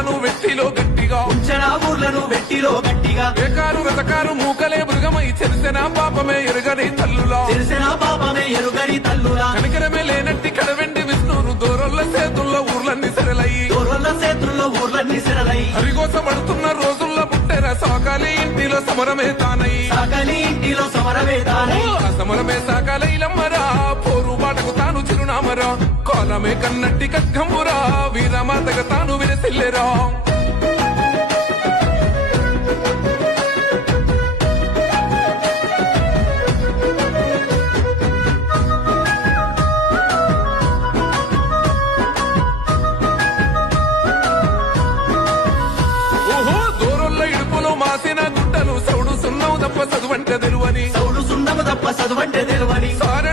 ఊర్లను వెట్టిలో గట్టిగా ఏకారు రతకారు మూకలే మృగమై చెరిసిన పాపమే ఎరుగని తల్లులా కనికరమే లేనట్టి కడవెండి విష్ణురు దూరొల్ల సేతుల్లో ఊర్లన్నీ సెరలై హరిగోసపడుతున్న రోజుల్లో పుట్టెర సాకాలి ఇంటిలో సమరమే తానై సమరమే సాకాలైలమ్మరా పోరు బాటకు తాను చిరునామరా కాలమే కన్నట్టి కగ్గంబురా వీరమాతగా తాను విరసిల్లెరా మాసిన గుట్టలు సౌడు సున్నవు తప్ప చదువంటే తెలువని సౌడు సున్నము తప్ప చదువంటే తెలువని సారె